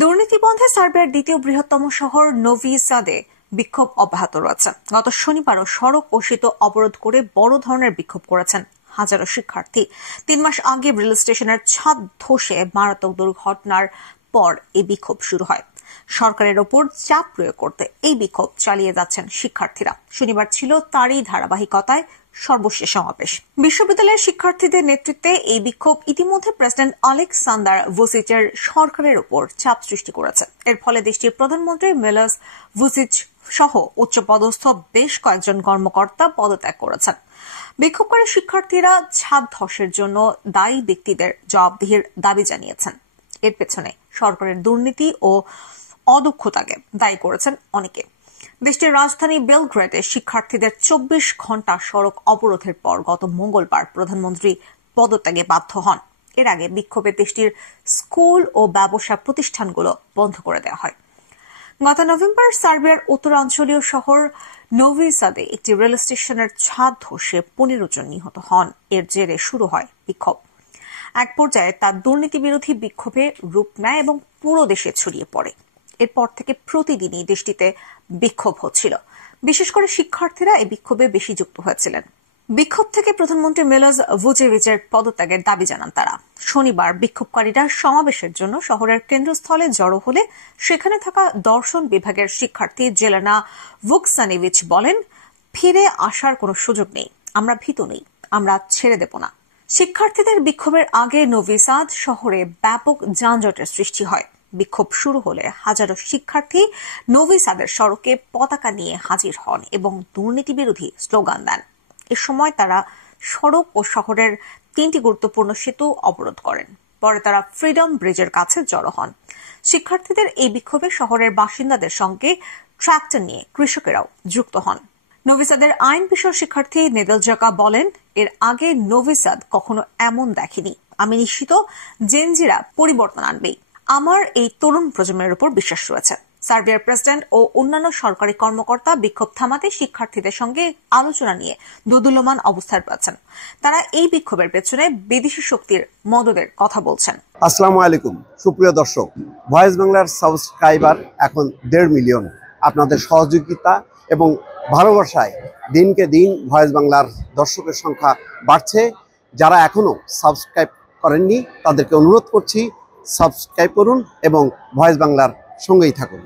দুর্নীতি বন্ধে সার্বিয়ার দ্বিতীয় বৃহত্তম শহর নোভি সাদে বিক্ষোভ অব্যাহত রয়েছে। গত শনিবারও সড়ক ও সেতু অবরোধ করে বড় ধরনের বিক্ষোভ করেছেন হাজারো শিক্ষার্থী। ৩ মাস আগে রেল স্টেশনের ছাদ ধসে মারাত্মক দুর্ঘটনার পর এই বিক্ষোভ শুরু হয়। সরকারের ওপর চাপ প্রয়োগ করতে এই বিক্ষোভ চালিয়ে যাচ্ছেন শিক্ষার্থীরা। শনিবার ছিল তারই ধারাবাহিকতায় সর্বশেষ সমাবেশ। বিশ্ববিদ্যালয়ের শিক্ষার্থীদের নেতৃত্বে এই বিক্ষোভ ইতিমধ্যে প্রেসিডেন্ট আলেকসান্দার ভুচিচের সরকারের উপর চাপ সৃষ্টি করেছে। এর ফলে দেশটির প্রধানমন্ত্রী মিলোস ভুচিচ সহ উচ্চপদস্থ বেশ কয়েকজন কর্মকর্তা পদত্যাগ করেছেন। বিক্ষোভকারী শিক্ষার্থীরা ছাদ ধসের জন্য দায়ী ব্যক্তিদের জবাবদিহির দাবি জানিয়েছেন। এর পেছনে সরকারের দুর্নীতি ও অদক্ষতাকে দায়ী করেছেন অনেকে। দেশটির রাজধানী বেলগ্রেডে শিক্ষার্থীদের ২৪ ঘণ্টা সড়ক অবরোধের পর গত মঙ্গলবার প্রধানমন্ত্রী পদত্যাগে বাধ্য হন। এর আগে বিক্ষোভে দেশটির স্কুল ও ব্যবসা প্রতিষ্ঠানগুলো বন্ধ করে দেওয়া হয়। গত নভেম্বর সার্বিয়ার উত্তরাঞ্চলীয় শহর নোভি সাদে একটি রেল স্টেশনের ছাদ ধসে ১৫ জন নিহত হন। এর জেরে শুরু হয় বিক্ষোভ। এক পর্যায়ে তার দুর্নীতি বিরোধী বিক্ষোভে রূপ নেয় এবং পুরো দেশে ছড়িয়ে পড়ে। এরপর থেকে প্রতিদিনই দেশটিতে বিক্ষোভ হচ্ছিল। বিশেষ করে শিক্ষার্থীরা এই বিক্ষোভে বেশি যুক্ত হয়েছিলেন। বিক্ষোভ থেকে প্রধানমন্ত্রী মিলোস ভুচেভিচের পদত্যাগের দাবি জানান তারা। শনিবার বিক্ষোভকারীরা সমাবেশের জন্য শহরের কেন্দ্রস্থলে জড়ো হলে সেখানে থাকা দর্শন বিভাগের শিক্ষার্থী জেলেনা ভুকসানেভিচ বলেন, ফিরে আসার কোনো সুযোগ নেই, আমরা ভীত নই, আমরা ছেড়ে দেব না। শিক্ষার্থীদের বিক্ষোভের আগে নোভি সাদ শহরে ব্যাপক যানজটের সৃষ্টি হয়। বিক্ষোভ শুরু হলে হাজারো শিক্ষার্থী নোভি সাদের সড়কে পতাকা নিয়ে হাজির হন এবং দুর্নীতি বিরোধী স্লোগান দেন। এ সময় তারা সড়ক ও শহরের ৩টি গুরুত্বপূর্ণ সেতু অবরোধ করেন। পরে তারা ফ্রিডম ব্রিজের কাছে জড়ো হন। শিক্ষার্থীদের এই বিক্ষোভে শহরের বাসিন্দাদের সঙ্গে ট্রাক্টর নিয়ে কৃষকেরাও যুক্ত হন। নোভি সাদের আইন বিষয় শিক্ষার্থী নেদেলজাকা বলেন, এর আগে নোভি সাদ কখনো এমন দেখেনি। আমি নিশ্চিত জেনজিরা পরিবর্তন আনবেই। আমার এই তরুণ প্রজন্মের উপর বিশ্বাস রয়েছে। সার্বিয়ার প্রেসিডেন্ট ও অন্যান্য সরকারি কর্মকর্তা বিক্ষোভ থামাতে শিক্ষার্থীদের সঙ্গে আলোচনা নিয়ে দোদুল্যমান অবস্থায় রয়েছেন। তারা এই বিক্ষোভের পেছনে বিদেশি শক্তির মদদের কথা বলছেন। আসসালামু আলাইকুম সুপ্রিয় দর্শক, ভয়েস বাংলার সাবস্ক্রাইবার এখন ১.৫ মিলিয়ন। আপনাদের সহযোগিতা এবং ভালোবাসায় দিনকে দিন ভয়েস বাংলার দর্শকের সংখ্যা বাড়ছে। যারা এখনো সাবস্ক্রাইব করেননি তাদেরকে অনুরোধ করছি, সাবস্ক্রাইব করুন এবং ভয়েস বাংলার সঙ্গেই থাকুন।